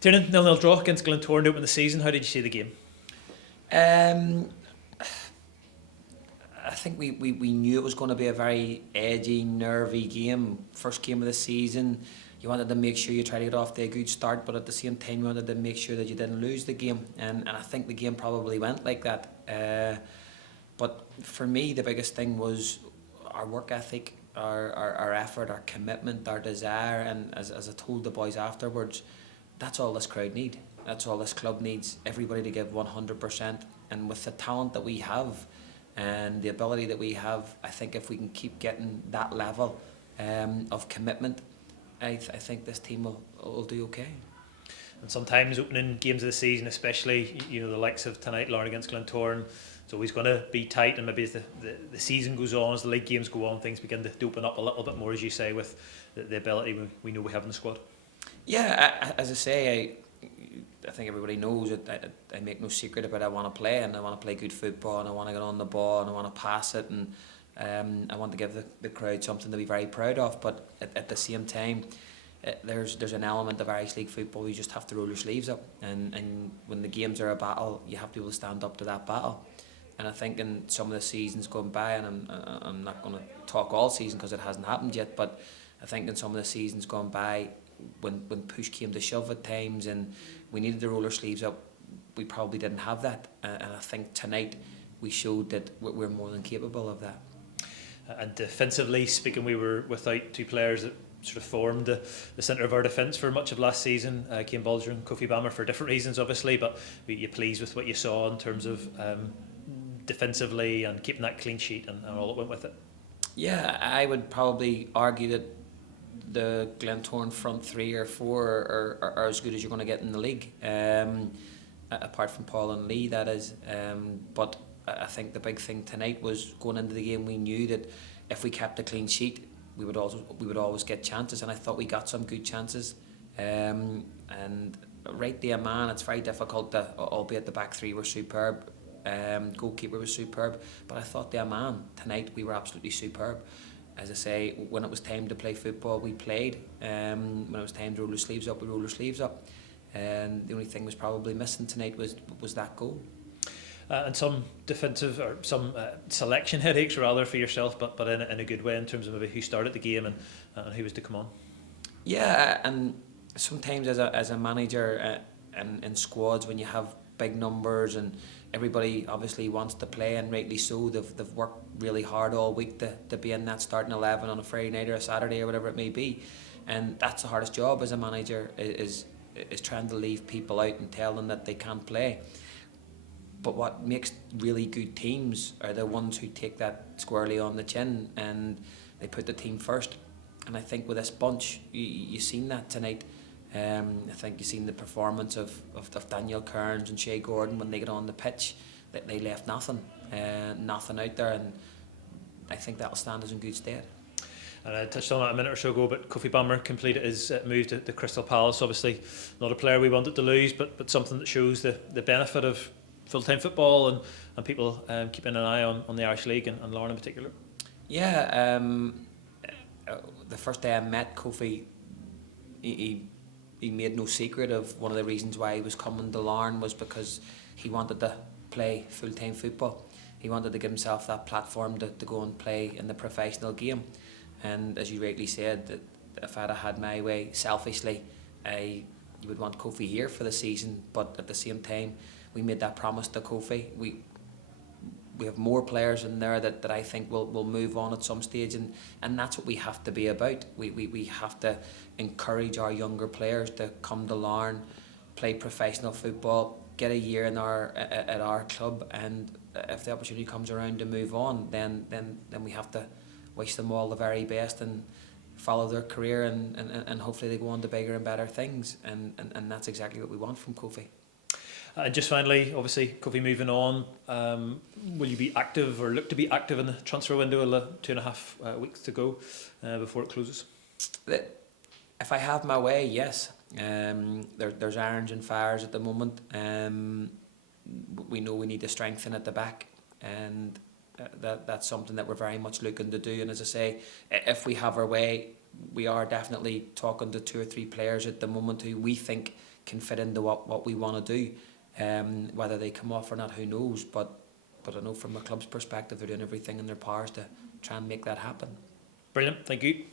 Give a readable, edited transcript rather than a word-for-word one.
Tiernan 0-0 draw against Glentoran to open the season. How did you see the game? Um, I think we knew it was going to be a very edgy, nervy game. First game of the season, you wanted to make sure you try to get off to a good start, but at the same time you wanted to make sure that you didn't lose the game. And I think the game probably went like that. But for me, the biggest thing was our work ethic, our effort, our commitment, our desire. And as I told the boys afterwards, that's all this crowd need. That's all this club needs. Everybody to give 100%. And with the talent that we have and the ability that we have, I think if we can keep getting that level of commitment, I think this team will do okay. And sometimes opening games of the season, especially the likes of tonight, Larne against Glentoran, it's always going to be tight. And maybe as the season goes on, as the league games go on, things begin to open up a little bit more, as you say, with the ability we know we have in the squad. Yeah, as I say, I think everybody knows that I make no secret about I want to play, and I want to play good football, and I want to get on the ball, and I want to pass it, and I want to give the crowd something to be very proud of. But at the same time, there's an element of Irish League football you just have to roll your sleeves up, and when the games are a battle, you have to be able to stand up to that battle. And I think in some of the seasons going by, and I'm not going to talk all season because it hasn't happened yet, but I think in some of the seasons gone by, when push came to shove at times and we needed to roll our sleeves up, we probably didn't have that. And I think tonight we showed that we're more than capable of that. And defensively speaking, we were without two players that sort of formed the centre of our defence for much of last season, Cian Bolger and Kofi Bammer, for different reasons obviously, but were you pleased with what you saw in terms of defensively and keeping that clean sheet and all that went with it? Yeah, I would probably argue that the Glentoran front three or four are as good as you're going to get in the league, apart from Paul and Lee, that is. But I think the big thing tonight was going into the game, we knew that if we kept a clean sheet, we would always get chances, and I thought we got some good chances. And right there, man, it's very difficult to, albeit the back three were superb. Goalkeeper was superb, but I thought their man tonight, we were absolutely superb. As I say, when it was time to play football, we played. When it was time to roll our sleeves up, we rolled our sleeves up. And the only thing was probably missing tonight was that goal. And some defensive or some selection headaches rather for yourself, but in a good way in terms of maybe who started the game and who was to come on. Yeah, and sometimes as a manager in squads, when you have big numbers and everybody obviously wants to play, and rightly so, they've worked really hard all week to be in that starting 11 on a Friday night or a Saturday or whatever it may be, and that's the hardest job as a manager, is trying to leave people out and tell them that they can't play. But what makes really good teams are the ones who take that squarely on the chin and they put the team first. And I think with this bunch, you've seen that tonight. I think you've seen the performance of Daniel Kearns and Shea Gordon when they get on the pitch. That they left nothing out there, and I think that'll stand us in good stead. And I touched on it a minute or so ago, but Kofi Bammer completed his move to Crystal Palace. Obviously, not a player we wanted to lose, but something that shows the benefit of full-time football and people keeping an eye on the Irish League and Larne in particular. Yeah, the first day I met Kofi, he made no secret of one of the reasons why he was coming to Larne was because he wanted to play full-time football. He wanted to give himself that platform to go and play in the professional game. And as you rightly said, that if I'd had my way, selfishly, I would want Kofi here for the season. But at the same time, we made that promise to Kofi. We have more players in there that I think will move on at some stage, and that's what we have to be about. We have to encourage our younger players to come to Larne, play professional football, get a year in at our club, and if the opportunity comes around to move on, then we have to wish them all the very best and follow their career, and hopefully they go on to bigger and better things, and that's exactly what we want from Kofi. Just finally, obviously, Kofi moving on, will you be active or look to be active in the transfer window? 2.5 weeks to go before it closes? If I have my way, yes. There's irons and fires at the moment. We know we need to strengthen at the back, and that's something that we're very much looking to do. And as I say, if we have our way, we are definitely talking to 2 or 3 players at the moment who we think can fit into what we want to do. Whether they come off or not, who knows? But I know from the club's perspective, they're doing everything in their powers to try and make that happen. Brilliant, thank you.